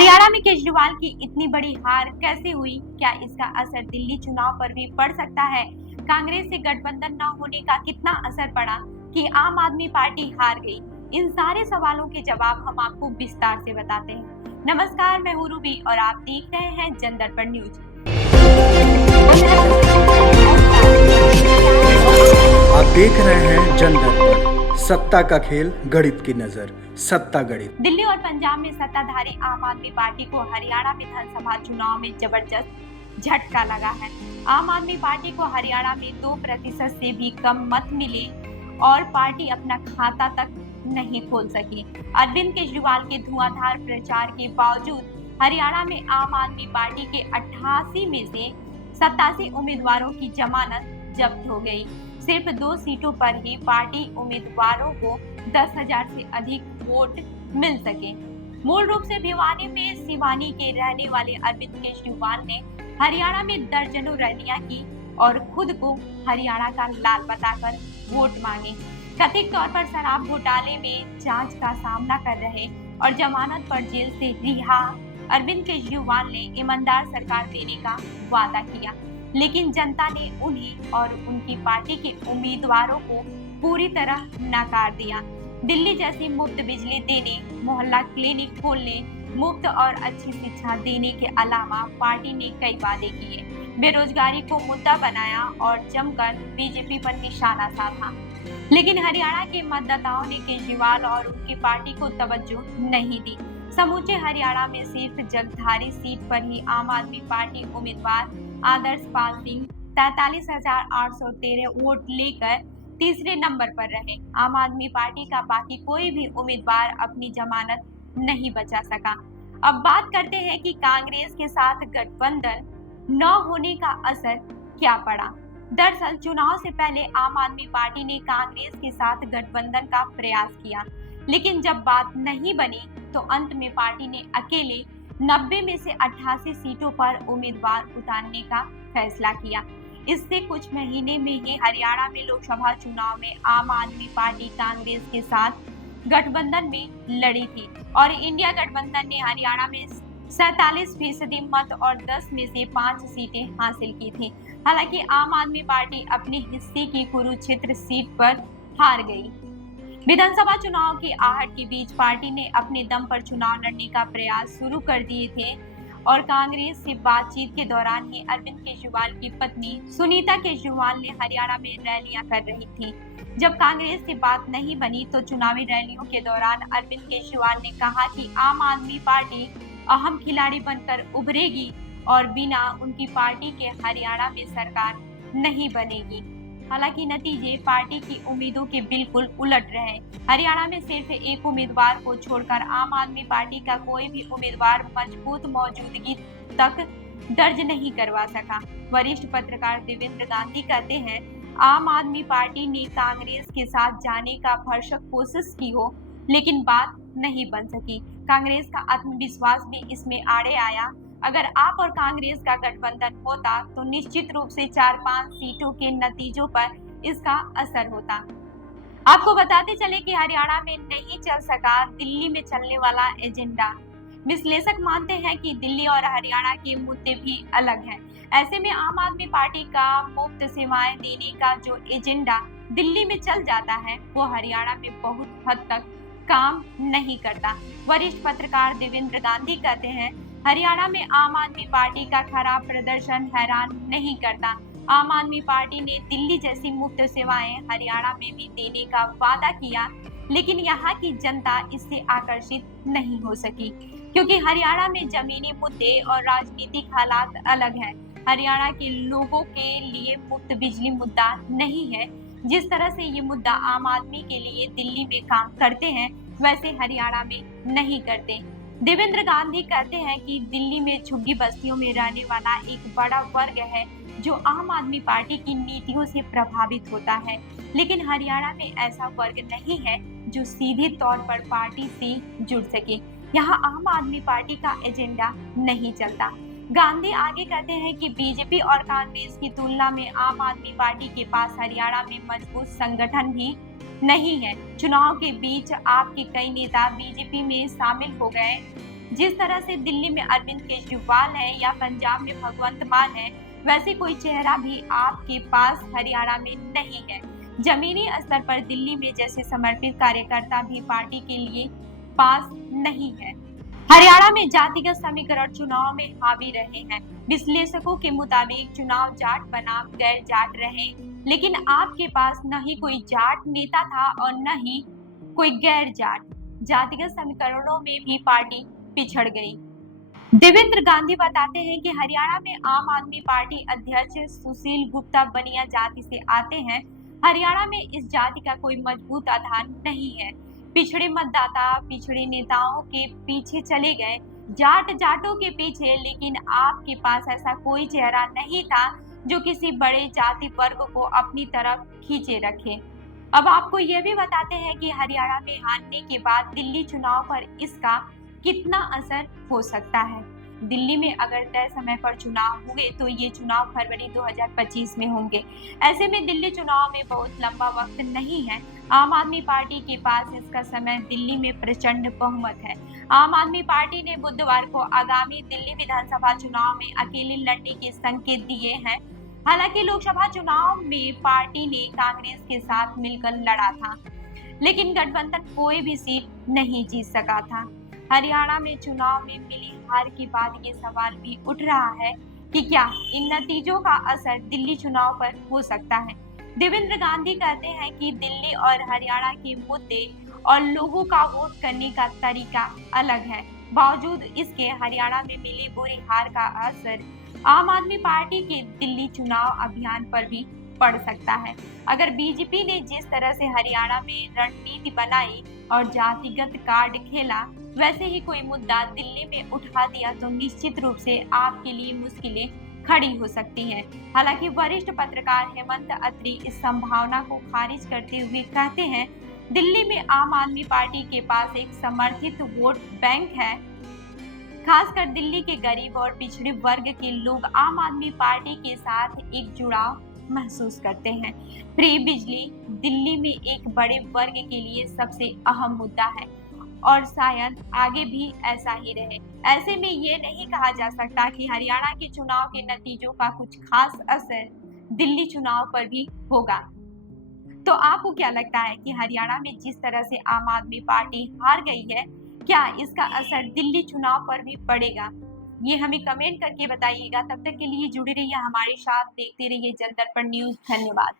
हरियाणा में केजरीवाल की इतनी बड़ी हार कैसे हुई? क्या इसका असर दिल्ली चुनाव पर भी पड़ सकता है? कांग्रेस से गठबंधन न होने का कितना असर पड़ा कि आम आदमी पार्टी हार गई? इन सारे सवालों के जवाब हम आपको विस्तार से बताते हैं। नमस्कार, मैं हूं रूबी और आप देख रहे हैं जनदर्पण न्यूज। आप देख रहे हैं जनदर्पण, सत्ता का खेल, गणित की नजर, सत्ता गणित। दिल्ली और पंजाब में सत्ताधारी आम आदमी पार्टी को हरियाणा विधानसभा चुनाव में जबरदस्त झटका लगा है। आम आदमी पार्टी को हरियाणा में 2% से भी कम मत मिले और पार्टी अपना खाता तक नहीं खोल सकी। अरविंद केजरीवाल के धुआंधार प्रचार के बावजूद हरियाणा में आम आदमी पार्टी के 88 में से 87 उम्मीदवारों की जमानत जब्त हो गई। सिर्फ 2 सीटों पर ही पार्टी उम्मीदवारों को 10,000 से अधिक वोट मिल सके। मूल रूप से भिवानी में सिवानी के रहने वाले अरविंद केजरीवाल ने हरियाणा में दर्जनों रैलियां की और खुद को हरियाणा का लाल बताकर वोट मांगे। कथित तौर पर शराब घोटाले में जांच का सामना कर रहे और जमानत पर जेल से रिहा अरविंद केजरीवाल ने ईमानदार सरकार देने का वादा किया, लेकिन जनता ने उन्हें और उनकी पार्टी के उम्मीदवारों को पूरी तरह नकार दिया। दिल्ली जैसी मुफ्त बिजली देने, मोहल्ला क्लिनिक खोलने, मुफ्त और अच्छी शिक्षा देने के अलावा पार्टी ने कई वादे किए, बेरोजगारी को मुद्दा बनाया और जमकर बीजेपी पर निशाना साधा। लेकिन हरियाणा के मतदाताओं ने केजरीवाल और उनकी पार्टी को तवज्जो नहीं दी। समूचे हरियाणा में सिर्फ जगधारी सीट पर ही आम आदमी पार्टी उम्मीदवार आदर्श पाल सिंह 43,813 वोट लेकर तीसरे नंबर पर रहे। आम आदमी पार्टी का बाकी कोई भी उम्मीदवार अपनी जमानत नहीं बचा सका। अब बात करते हैं कि कांग्रेस के साथ गठबंधन न होने का असर क्या पड़ा। दरअसल चुनाव से पहले आम आदमी पार्टी ने कांग्रेस के साथ गठबंधन का प्रयास किया, लेकिन जब बात नहीं बनी तो अंत में पार्टी ने अकेले 90 में से 88 सीटों पर उम्मीदवार उतारने का फैसला किया। इससे कुछ महीने में ही हरियाणा में लोकसभा चुनाव में आम आदमी पार्टी कांग्रेस के साथ गठबंधन में लड़ी थी और इंडिया गठबंधन ने हरियाणा में 47% मत और 10 में से 5 सीटें हासिल की थी। हालांकि आम आदमी पार्टी अपने हिस्से की कुरुक्षेत्र सीट पर हार गई। विधानसभा चुनाव की आहट के बीच पार्टी ने अपने दम पर चुनाव लड़ने का प्रयास शुरू कर दिए थे और कांग्रेस से बातचीत के दौरान ही अरविंद केजरीवाल की पत्नी सुनीता केजरीवाल ने हरियाणा में रैलियां कर रही थी। जब कांग्रेस से बात नहीं बनी तो चुनावी रैलियों के दौरान अरविंद केजरीवाल ने कहा कि आम आदमी पार्टी अहम खिलाड़ी बनकर उभरेगी और बिना उनकी पार्टी के हरियाणा में सरकार नहीं बनेगी। हालांकि नतीजे पार्टी की उम्मीदों के बिल्कुल उलट रहे। हरियाणा में सिर्फ एक उम्मीदवार को छोड़कर आम आदमी पार्टी का कोई भी उम्मीदवार मजबूत मौजूदगी तक दर्ज नहीं करवा सका। वरिष्ठ पत्रकार देवेंद्र गांधी कहते हैं, आम आदमी पार्टी ने कांग्रेस के साथ जाने का भरसक कोशिश की हो, लेकिन बात नहीं बन सकी। कांग्रेस का आत्मविश्वास भी इसमें आड़े आया। अगर आप और कांग्रेस का गठबंधन होता तो निश्चित रूप से 4-5 सीटों के नतीजों पर इसका असर होता। आपको बताते चले कि हरियाणा में नहीं चल सका दिल्ली में चलने वाला एजेंडा। विश्लेषक मानते हैं कि दिल्ली और हरियाणा के मुद्दे भी अलग हैं। ऐसे में आम आदमी पार्टी का मुफ्त सेवाएं देने का जो एजेंडा दिल्ली में चल जाता है वो हरियाणा में बहुत हद तक काम नहीं करता। वरिष्ठ पत्रकार देवेंद्र गांधी कहते हैं, हरियाणा में आम आदमी पार्टी का खराब प्रदर्शन हैरान नहीं करता। आम आदमी पार्टी ने दिल्ली जैसी मुफ्त सेवाएं हरियाणा में भी देने का वादा किया, लेकिन यहाँ की जनता इससे आकर्षित नहीं हो सकी क्योंकि हरियाणा में जमीनी मुद्दे और राजनीतिक हालात अलग हैं। हरियाणा के लोगों के लिए मुफ्त बिजली मुद्दा नहीं है। जिस तरह से ये मुद्दा आम आदमी के लिए दिल्ली में काम करते हैं, वैसे हरियाणा में नहीं करते। देवेंद्र गांधी कहते हैं कि दिल्ली में झुग्गी बस्तियों में रहने वाला एक बड़ा वर्ग है जो आम आदमी पार्टी की नीतियों से प्रभावित होता है, लेकिन हरियाणा में ऐसा वर्ग नहीं है जो सीधे तौर पर पार्टी से जुड़ सके। यहाँ आम आदमी पार्टी का एजेंडा नहीं चलता। गांधी आगे कहते हैं कि बीजेपी और कांग्रेस की तुलना में आम आदमी पार्टी के पास हरियाणा में मजबूत संगठन भी नहीं है। चुनाव के बीच आपके कई नेता बीजेपी में शामिल हो गए जिस तरह से दिल्ली में अरविंद केजरीवाल है या पंजाब में भगवंत मान है, वैसे कोई चेहरा भी आपके पास हरियाणा में नहीं है। जमीनी स्तर पर दिल्ली में जैसे समर्पित कार्यकर्ता भी पार्टी के लिए पास नहीं है। हरियाणा में जातिगत समीकरण चुनाव में हावी रहे हैं। विश्लेषकों के मुताबिक चुनाव जाट बनाम गैर जाट रहे, लेकिन आपके पास न ही कोई जाट नेता था और न ही कोई गैर जाट। जातिगत समीकरणों में भी पार्टी पिछड़ गई। देवेंद्र गांधी बताते हैं कि हरियाणा में आम आदमी पार्टी अध्यक्ष सुशील गुप्ता बनिया जाति से आते हैं। हरियाणा में इस जाति का कोई मजबूत आधार नहीं है। पिछड़े मतदाता पिछड़े नेताओं के पीछे चले गए, जाटों के पीछे, लेकिन आपके पास ऐसा कोई चेहरा नहीं था जो किसी बड़े जाति वर्ग को अपनी तरफ खींचे रखे। अब आपको यह भी बताते हैं कि हरियाणा में हारने के बाद दिल्ली चुनाव पर इसका कितना असर हो सकता है। दिल्ली में अगर तय समय पर चुनाव हुए तो ये चुनाव फरवरी 2025 में होंगे। ऐसे में दिल्ली चुनाव में बहुत लंबा वक्त नहीं है। आम आदमी पार्टी के पास इसका समय दिल्ली में प्रचंड बहुमत है। आम आदमी पार्टी ने बुधवार को आगामी दिल्ली विधानसभा चुनाव में अकेले लड़ने के संकेत दिए हैं। हालांकि लोकसभा चुनाव में पार्टी ने कांग्रेस के साथ मिलकर लड़ा था, लेकिन गठबंधन कोई भी सीट नहीं जीत सका था। हरियाणा में चुनाव में मिली हार के बाद ये सवाल भी उठ रहा है कि क्या इन नतीजों का असर दिल्ली चुनाव पर हो सकता है। देवेंद्र गांधी कहते हैं कि दिल्ली और हरियाणा के मुद्दे और लोगों का वोट करने का तरीका अलग है। बावजूद इसके हरियाणा में मिली बुरी हार का असर आम आदमी पार्टी के दिल्ली चुनाव अभियान पर भी पड़ सकता है। अगर बीजेपी ने जिस तरह से हरियाणा में रणनीति बनाई और जातिगत कार्ड खेला, वैसे ही कोई मुद्दा दिल्ली में उठा दिया तो निश्चित रूप से आपके लिए मुश्किलें खड़ी हो सकती हैं। हालांकि वरिष्ठ पत्रकार हेमंत अत्री इस संभावना को खारिज करते हुए कहते हैं, दिल्ली में आम आदमी पार्टी के पास एक समर्थित वोट बैंक है। खासकर दिल्ली के गरीब और पिछड़े वर्ग के लोग आम आदमी पार्टी के साथ एक जुड़ाव महसूस करते हैं। फ्री बिजली दिल्ली में एक बड़े वर्ग के लिए सबसे अहम मुद्दा है और शायद आगे भी ऐसा ही रहे। ऐसे में ये नहीं कहा जा सकता कि हरियाणा के चुनाव के नतीजों का कुछ खास असर दिल्ली चुनाव पर भी होगा। तो आपको क्या लगता है कि हरियाणा में जिस तरह से आम आदमी पार्टी हार गई है, क्या इसका असर दिल्ली चुनाव पर भी पड़ेगा? ये हमें कमेंट करके बताइएगा। तब तक के लिए जुड़े रहिए हमारे साथ, देखते रहिए जनदर्पण न्यूज। धन्यवाद।